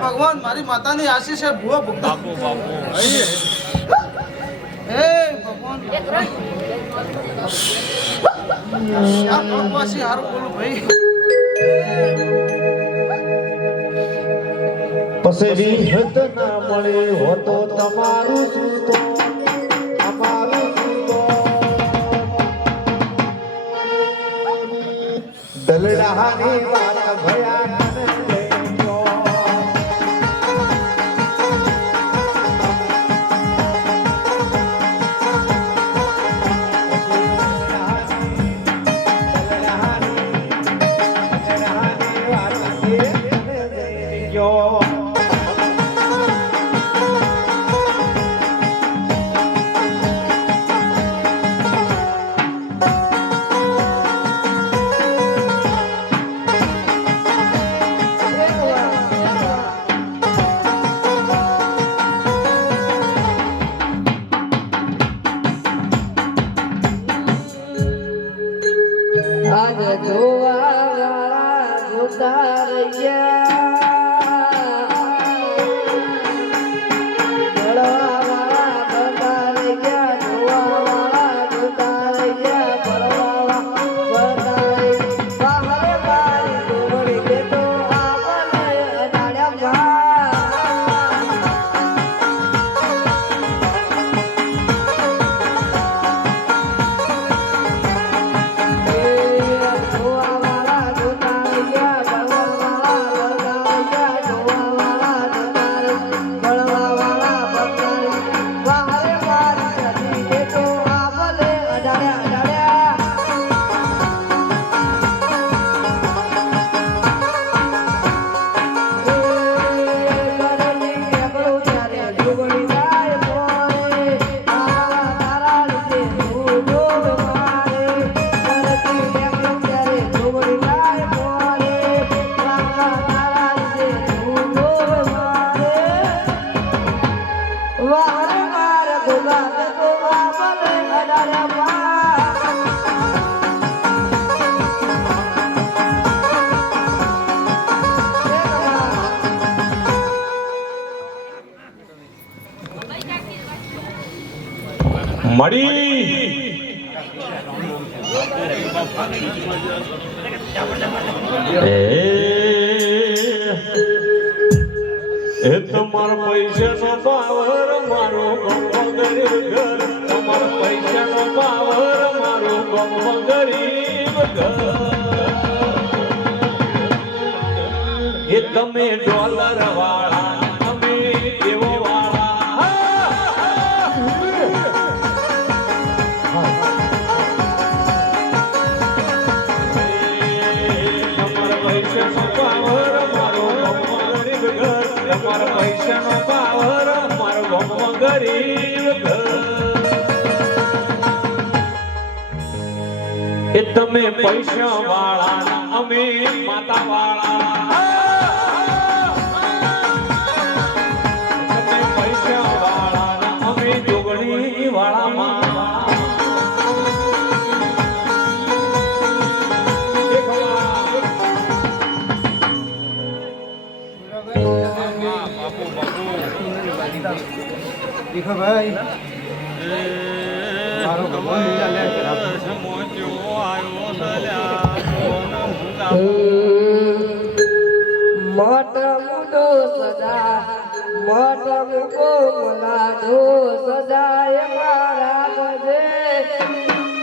ભગવાન મારી માતાની આશીષ છે ભૂવા ભૂખતા હે ભગવાન હારું બોલું ભાઈ પછી વિહત ના મળે હોતો તમારું સુતો અમારું સુતો દલડાની વાત ભયા મળી એ તમારા પૈસાનો પાવર મારો ગરીબ ઘર તમારા પૈસાનો પાવર મારો ગરીબ ઘર એ તમે ડોલર વાળા તમે એવો તમારા પૈસાનો પાવર મારો ગામમાં ગરીબ એ તમે પૈસા વાળા અમે માતા વાળા તમે પૈસા વાળા અમે જોગણી વાળા ભાઈ મારો ભગવાન લીલા લે